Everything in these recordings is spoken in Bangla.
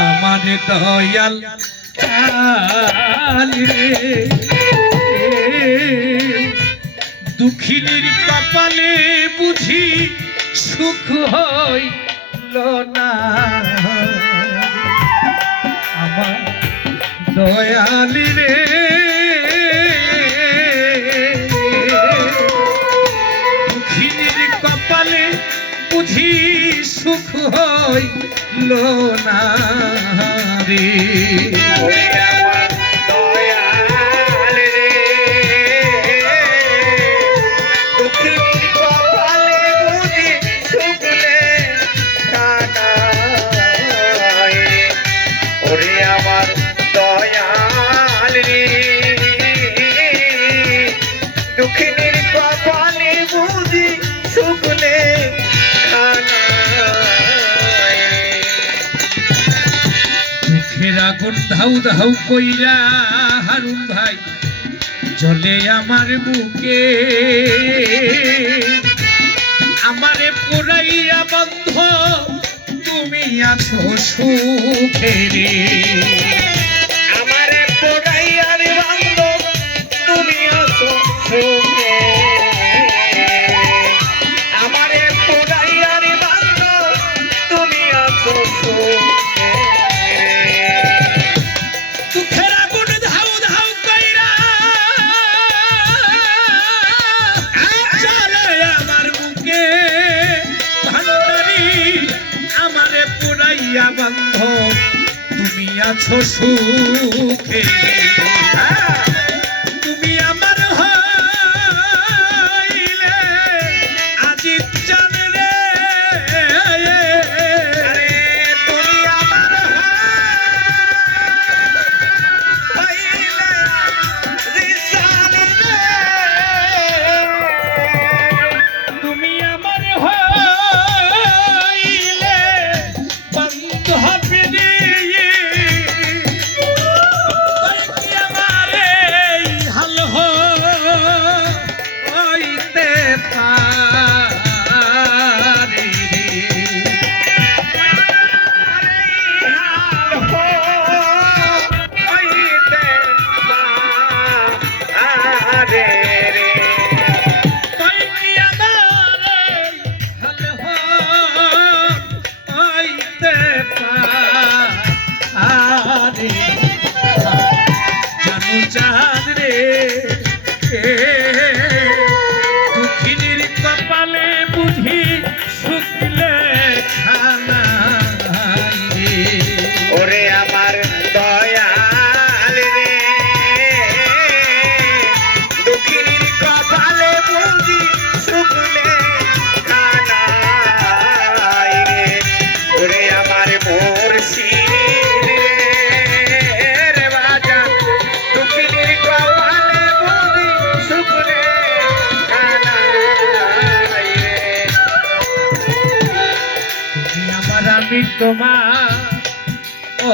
আমার দয়াল দুঃখিনীর কপালে বুঝি সুখ হইল না। আমার দয়াল রে দুঃখিনীর কপালে বুঝি সুখ হইল না রে। আগুন ধাউ ধাউ কইরা হারুন ভাই জ্বলে আমার বুকে, আমারে পোড়াইয়া বন্ধ তুমি আছো সুখে রে। আমারে পোড়াইয়া বন্ধ তুমি আছো সুখে, আমারে পোড়াইয়া বন্ধ তুমি আছো সুখে। বন্ধ তুমি আছো সুখে, তুমি আমার হইলে আজি জান রে, তুমি আমার হইলে তুমি আমার জানু চাঁদ রে দুঃখিনীর কপালে বুঝি শুকলে খানা রে। ওরে আমার দয়াল রে দুঃখিনীর কপালে বুঝি শুকলে খানা রে। ওরে আমার মুর্শি আমি তোমার ও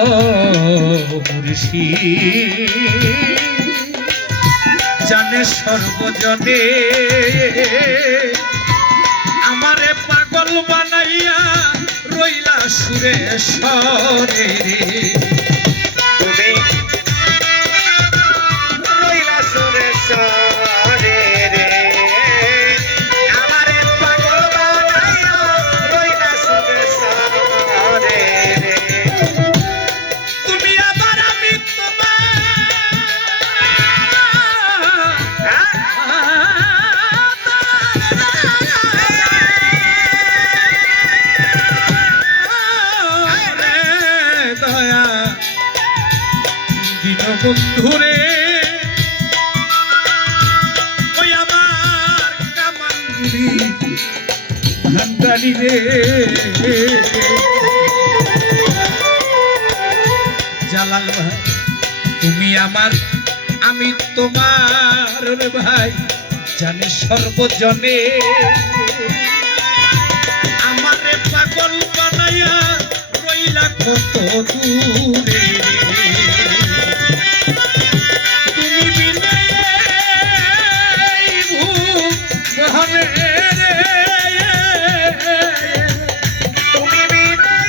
মুর্শি জানে সর্বজনে, আমারে পাগল বানাইয়া রইলা সুরে সরে তুমি রইলা সুরে সরে রে। বন্ধুরে ওই আমার তুমি ভান্ডারি রে। জালাল ভাই তুমি আমার, আমি তোমার রে ভাই, জানে সর্বজনে আমারে পাগল বানাইয়া রইলা কত দূরে। তুমি বিনে ভুবনে রে, তুমি বিনে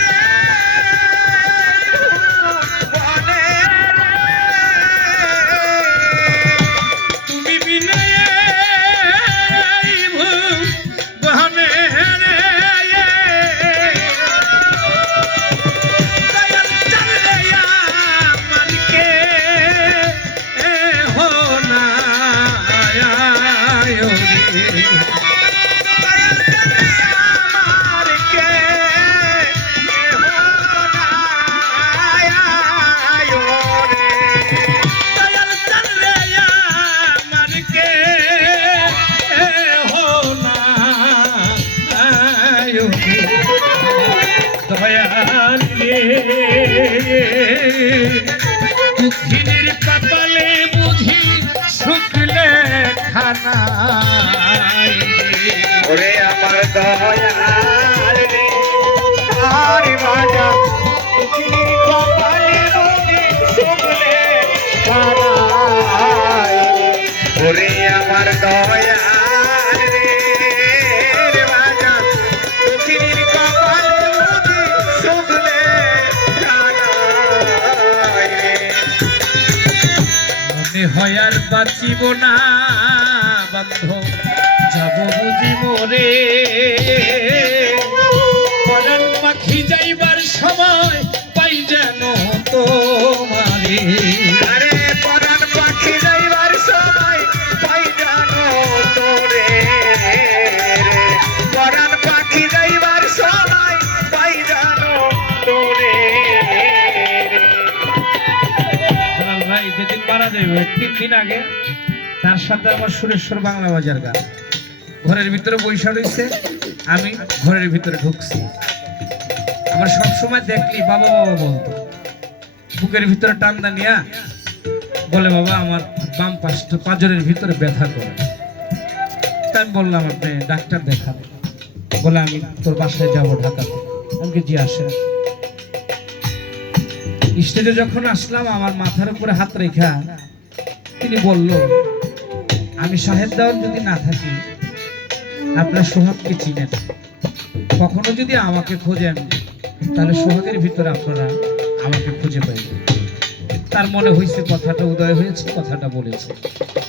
ভুবনে, তুমি বিনে ভুবনে রে। দয়াল চাঁদ রে আমার কে হো না আয় রে। দুঃখিনীর কপালে বুঝি শুকলে খানা, ওরে আমার দয়াল রে আর বাজা, দুঃখিনীর কপালে বুঝি শুকলে খানা, ওরে আমার দয়াল রে বাজা, দুঃখিনীর কপালে বুঝি শুকলে খানা। মনে হয় আর বাঁচিব না বন্ধ, যাব বুঝি মোরে। পরাণ পাখি যাইবার সময় পাই যেন তোমারে, আরে পরাণ পাখি যাইবার সময় পাই যেন তোরে, পরাণ পাখি যাইবার সময় পাই যেন তোরে। ভাই যেদিন মারা যাবে 3 দিন আগে তার সাথে আমার সুরেশ্বর বাংলা বাজার গান ঘরের ভিতরে বৈশা রয়েছে, আমি ঘরের ভিতরে ঢুকছি। আমার সবসময় দেখলি বাবা বাবা বলতো, বুকের ভিতরে টান্দা নিয়া বলে বাবা আমার বাম পাশটা পাঁজরের ভিতরে ব্যথা করে। তাই আমি বললাম আপনি ডাক্তার দেখান, বলে আমি তোর বাসায় যাবো ঢাকাতে। আমাকে জি আসেন। স্টেজে যখন আসলাম আমার মাথার উপরে হাত রেখা তিনি বলল, আমি শাহেদ দেওয়ার যদি না থাকি আপনার সোহাগকে চিনেন, কখনো যদি আমাকে খোঁজেন তাহলে সোহাগের ভিতরে আপনারা আমাকে খুঁজে পাইবেন। তার মনে হয়েছে কথাটা উদয় হয়েছে, কথাটা বলেছে।